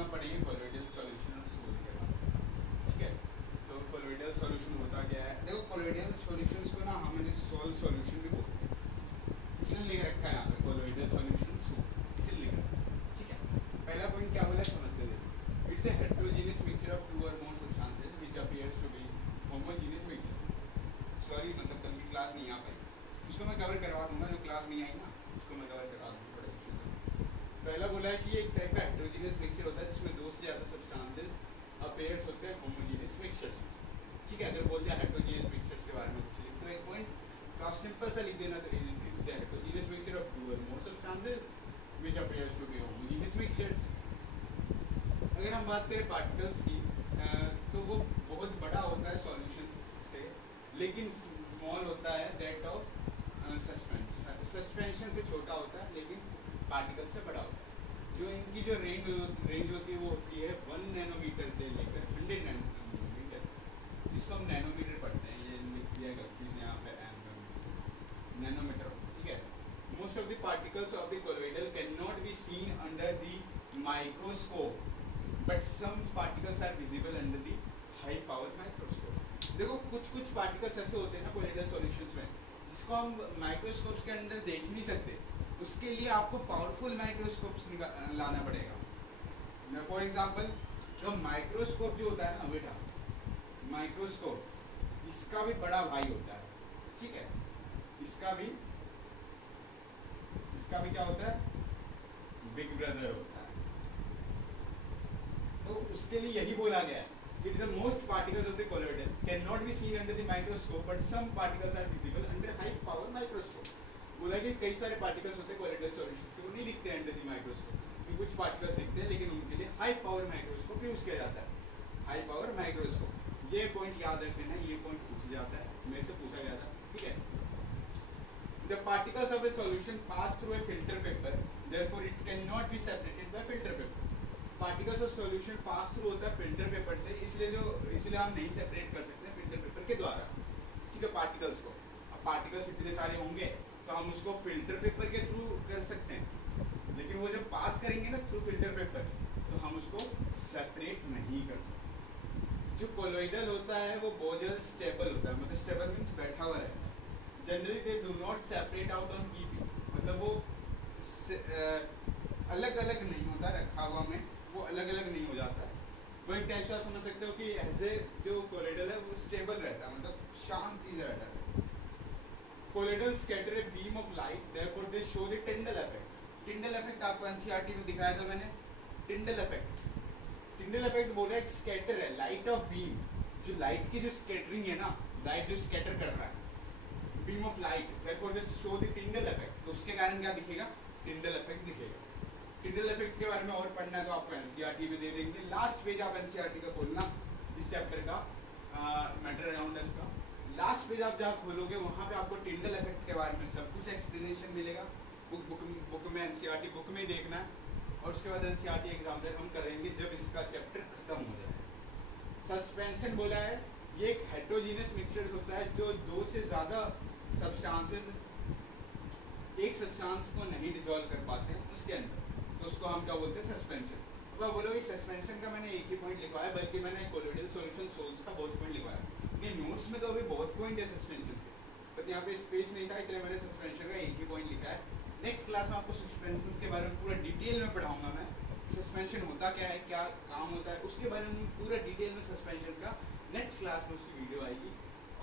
हम पढ़ेंगे colloidal solution solve करना, ठीक है। तो कोलोइडल सॉल्यूशन होता क्या है, देखो कोलोइडल सॉल्यूशंस को ना हमने सोल्व सॉल्यूशन भी बोलते हैं, इसलिए लिख रखा है यहाँ पे कोलोइडल सॉल्यूशन सोल्व, इसलिए लिख रखा है, ठीक है। पहला पॉइंट क्या बोला समझते थे, it's a heterogeneous mixture of two और more substances which appears to be homogeneous mixture. Sorry मतलब कल की क्लास नहीं आ पाई, इसको मैं कवर करवा दूंगा, जो क्लास नहीं आई ना उसको मैं कवर करवा दूंगा थोड़ा इशू था। पहला बोला है कि एक टाइप का हेटेरोजेनियस मिक्सचर होता है जिसमें दो से ज़्यादा सब्सटेंसेस अपेयर्स होते हैं होमोजेनियस मिक्सचर्स, ठीक है। अगर बोल दिया हेटेरोजेनियस मिक्सचर्स के बारे में कुछ लिख तो एक पॉइंट तो आप सिंपल सा लिख देना, तो it's a heterogeneous mixture of two और more substances which appears to be homogeneous mixtures. अगर हम बात करें पार्टिकल्स की तो वो बहुत बड़ा होता है सॉल्यूशन से, लेकिन स्मॉल होता है दैट ऑफ सस्पेंशन से छोटा होता है लेकिन पार्टिकल से बड़ा होता है। जो इनकी जो रेंज होती है वो होती है 1 नैनोमीटर से लेकर 100 नैनोमीटर, इसको हम नैनोमीटर पढ़ते हैं, ये लिख दिया गलती से यहाँ पे नैनोमीटर, ठीक है। Most of the particles of the colloidal can not be seen under the microscope but some particles are visible under the high power microscope. देखो कुछ पार्टिकल्स ऐसे होते हैं ना कोलोइडल सॉल्यूशंस में जिसको हम माइक्रोस्कोप्स के अंदर देख नहीं सकते, उसके लिए आपको पावरफुल माइक्रोस्कोप्स लाना पड़ेगा। फॉर एग्जांपल जो माइक्रोस्कोप जो होता है ना बेटा, माइक्रोस्कोप इसका भी बड़ा भाई होता है, ठीक है। इसका भी क्या होता है, बिग ब्रदर होता है। तो उसके लिए यही बोला गया है कि it's the most particles of the colloidal can not be seen under the microscope but some particles are visible under high power microscope. बोला कि कई सारे पार्टिकल्स होते हैं कोलोइडल सॉल्यूशंस के, वो नहीं दिखते अंडर द माइक्रोस्कोप, कि कुछ पार्टिकल्स दिखते हैं लेकिन उनके लिए हाई पावर माइक्रोस्कोप यूज किया जाता है, हाई पावर माइक्रोस्कोप। ये पॉइंट याद रख लेना, ये पॉइंट पूछा जाता है, मेरे से पूछा गया था, ठीक है। The particles of a solution pass through a filter paper, therefore it cannot be separated by filter paper. Particles of solution pass through होता है filter paper से, इसलिए हम नहीं सेपरेट कर सकते filter paper के द्वारा, ठीक है। पार्टिकल्स को, अब पार्टिकल्स इतने सारे होंगे तो हम उसको फिल्टर पेपर के थ्रू कर सकते हैं, लेकिन वो जब पास करेंगे ना थ्रू फिल्टर पेपर तो हम उसको सेपरेट नहीं कर सकते। जो कोलोइडल होता है वो बहुत ज़्यादा स्टेबल होता है, मतलब स्टेबल मीन्स बैठा हुआ रहता है। Generally they do not separate out on keeping, मतलब वो अलग अलग नहीं होता रखा हुआ में, वो अलग अलग नहीं हो जाता है। वो एक टाइप से आप समझ सकते हो कि ऐसे जो कोलोइडल है वो स्टेबल रहता है, मतलब शांति से रहता है। Colloidal scatter a beam of light, therefore they show the Tyndall effect. Tyndall effect आपको एनसीईआरटी में दिखाया था मैंने, टिंडल इफेक्ट। टिंडल इफेक्ट बोल रहा है एक स्कैटर है, लाइट ऑफ बीम, जो लाइट की जो स्कैटरिंग है ना, लाइट जो स्कैटर कर रहा है, beam of light, therefore they show the Tyndall effect, तो उसके कारण क्या दिखेगा, टिंडल इफेक्ट दिखेगा। टिंडल इफेक्ट के बारे में और पढ़ना है तो आपको एनसीईआरटी में दे देंगे, लास्ट पेज आप एनसीईआरटी का खोलना, इस चैप्टर का मैटर अराउंड अस का लास्ट पेज आप जहाँ खोलोगे वहाँ पे आपको टिंडल इफेक्ट के बारे में सब कुछ एक्सप्लेनेशन मिलेगा। बुक में एनसीईआरटी बुक में देखना है, और उसके बाद एनसीईआरटी एग्जाम हम करेंगे जब इसका चैप्टर खत्म हो जाए। सस्पेंशन बोला है, ये एक हेटेरोजेनियस मिक्सचर होता है जो दो से ज़्यादा सब्सटेंसेस एक सब्सटेंस को नहीं डिसॉल्व कर पाते हैं उसके अंदर, तो उसको हम क्या बोलते हैं, सस्पेंशन। अब आप बोलोगे सस्पेंशन का मैंने एक ही पॉइंट लिखवाया है, बल्कि मैंने कोलोइडल सॉल्यूशन सोल्स का बहुत पॉइंट लिखवाया है। नहीं, नोट्स में तो अभी बहुत पॉइंट है सस्पेंशन के, बट यहाँ पे स्पेस नहीं था इसलिए मैंने सस्पेंशन का एक ही पॉइंट लिखा है। नेक्स्ट क्लास में आपको सस्पेंशन के बारे में पूरा डिटेल में पढ़ाऊंगा मैं, सस्पेंशन होता क्या है, क्या काम होता है, उसके बारे में पूरा डिटेल में सस्पेंशन का नेक्स्ट क्लास में उसकी वीडियो आएगी।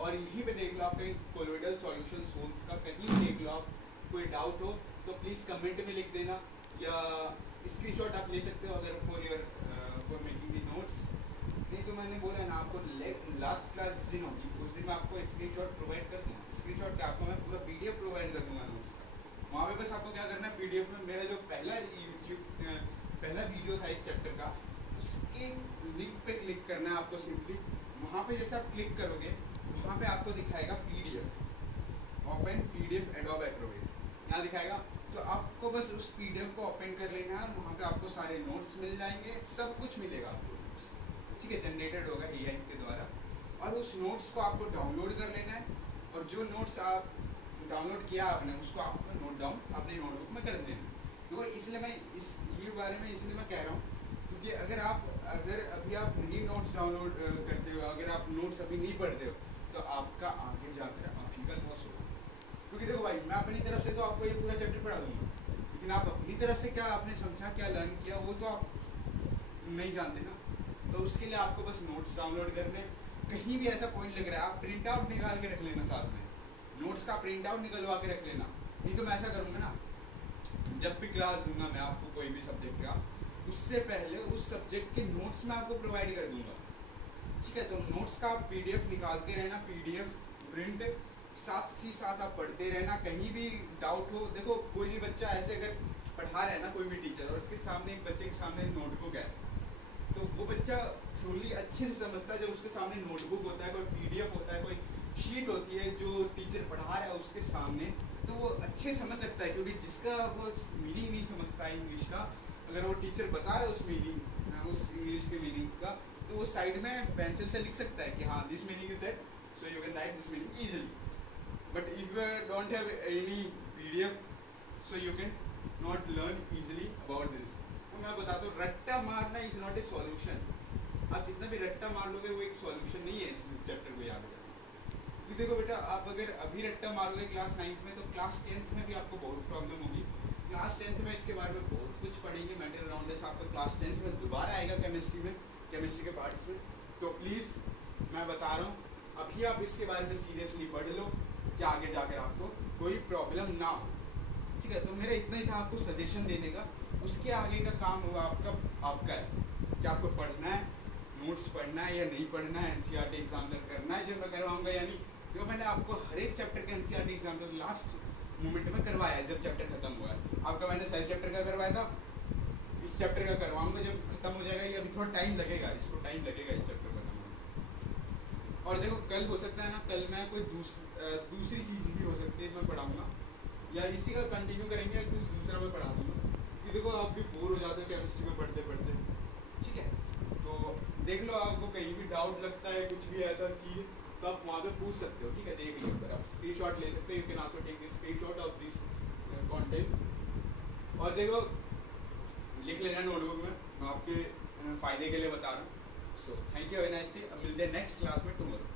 और यहीं पे देख लो आप कहीं कोलोइडल सॉल्यूशन सोल्स का कहीं देख लो आप, कोई डाउट हो तो प्लीज़ कमेंट में लिख देना, या स्क्रीनशॉट आप ले सकते हो अगर फॉर मेकिंग द नोट्स। नहीं तो मैंने बोला ना आपको लास्ट क्लास जिस दिन होगी उस दिन मैं आपको स्क्रीनशॉट प्रोवाइड कर दूँगा, स्क्रीनशॉट क्या आपको मैं पूरा पीडीएफ प्रोवाइड कर दूँगा नोट्स का। वहाँ पे बस आपको क्या करना है, पीडीएफ में मेरा जो पहला वीडियो था इस चैप्टर का, उसके लिंक पे क्लिक करना है आपको सिंपली। वहाँ पे जैसे आप क्लिक करोगे वहाँ पे आपको दिखाएगा PDF, open PDF adobe Acrobat यहाँ दिखाएगा, तो आपको बस उस पीडीएफ को ओपन कर लेना है, वहाँ पे आपको सारे नोट्स मिल जाएंगे, सब कुछ मिलेगा आपको नोट्स, ठीक है, जनरेटेड होगा एआई के द्वारा। और उस नोट्स को आपको डाउनलोड कर लेना है, और जो नोट्स आप डाउनलोड किया आपने उसको आपको नोट डाउन अपनी नोटबुक में कर देना। तो इसलिए मैं ये बारे में इसलिए मैं कह रहा हूँ क्योंकि कि अगर अभी आप नहीं नोट्स डाउनलोड करते हो, अगर आप नोट्स अभी नहीं पढ़ते हो, तो आपका आगे जाकर आप ही का लॉस होगा। क्योंकि देखो भाई, मैं अपनी तरफ से तो आपको ये पूरा चैप्टर पढ़ा दूंगा, लेकिन आप अपनी तरफ से क्या आपने समझा, क्या लर्न किया, वो तो आप नहीं जानते ना। तो उसके लिए आपको बस नोट्स डाउनलोड करने, कहीं भी ऐसा पॉइंट लग रहा है आप प्रिंट आउट निकाल के रख लेना, साथ में नोट्स का प्रिंट आउट निकलवा के रख लेना। नहीं तो मैं ऐसा करूँगा ना, जब भी क्लास दूंगा मैं आपको कोई भी सब्जेक्ट का, उससे पहले उस सब्जेक्ट के नोट्स मैं आपको प्रोवाइड कर दूंगा, ठीक है। तो नोट्स का आप पीडीएफ निकालते रहना, पीडीएफ प्रिंट, साथ ही साथ आप पढ़ते रहना। कहीं भी डाउट हो, देखो कोई भी बच्चा ऐसे अगर पढ़ा रहा है ना, कोई भी टीचर, और उसके सामने एक बच्चे के सामने नोटबुक है, तो वो बच्चा थोड़ी अच्छे से समझता है जब उसके सामने नोटबुक होता है, कोई पीडीएफ होता है, कोई शीट होती है जो टीचर पढ़ा रहा है उसके सामने, तो वो अच्छे समझ सकता है। क्योंकि जिसका वो मीनिंग नहीं समझता है इंग्लिश का, अगर वो टीचर बता रहा है उस इंग्लिश के मीनिंग का, तो वो साइड में पेंसिल से लिख सकता है कि हाँ, this meaning is that, so you can write this meaning easily. But if you don't have any PDF, so you can not learn easily about this. तो मैं बताता हूँ, रट्टा मारना इज नॉट ए सॉल्यूशन। आप जितना भी रट्टा मार लोगे वो एक सॉल्यूशन नहीं है इस चैप्टर को याद करना। क्योंकि देखो बेटा, आप अगर अभी रट्टा मारोगे क्लास 9th में, तो क्लास 10th में भी आपको बहुत प्रॉब्लम होगी। क्लास 10th में इसके बारे में बहुत कुछ पढ़ेंगे, मेटल राउंडर्स आपका क्लास 10th में दोबारा आएगा केमिस्ट्री में, केमिस्ट्री के पार्ट्स में। तो प्लीज़ मैं बता रहा हूँ, अभी आप इसके बारे में सीरियसली पढ़ लो कि आगे जाकर आपको कोई प्रॉब्लम ना हो, ठीक है। तो मेरा इतना ही था आपको सजेशन देने का। उसके आगे का काम हुआ आपका है कि आपको पढ़ना है, नोट्स पढ़ना है या नहीं पढ़ना है, एनसीईआरटी एग्जामिनर करना है जो मैं करवाऊंगा या नहीं। जो मैंने आपको हर एक चैप्टर का एनसीईआरटी एग्जामिनर लास्ट मोमेंट में करवाया है, जब चैप्टर खत्म हुआ है। आपका मैंने सेल चैप्टर का करवाया था, इस चैप्टर का करवाऊंगा जब खत्म हो जाएगा। ये अभी थोड़ा टाइम लगेगा, इसको टाइम लगेगा इस चैप्टर को खत्म होने। और देखो, कल हो सकता है ना, कल मैं कोई दूसरी चीज़ भी हो सकती है मैं पढ़ाऊँगा, या इसी का कंटिन्यू करेंगे, कुछ दूसरा मैं पढ़ा दूँगा। क्योंकि देखो, आप भी बोर हो जाते हो केमिस्ट्री में पढ़ते पढ़ते, ठीक है। तो देख लो, आपको कहीं भी डाउट लगता है, कुछ भी ऐसा चीज़, तो आप वहाँ पे पूछ सकते हो, ठीक है। देख लीजिए पर आप स्क्रीनशॉट ले सकते हो, you can also take this screenshot of this content. और देखो, लिख लेना नोटबुक में, मैं आपके फ़ायदे के लिए बता रहा हूँ। So thank you, very nice day. अब मिलते हैं नेक्स्ट क्लास में टुमारो।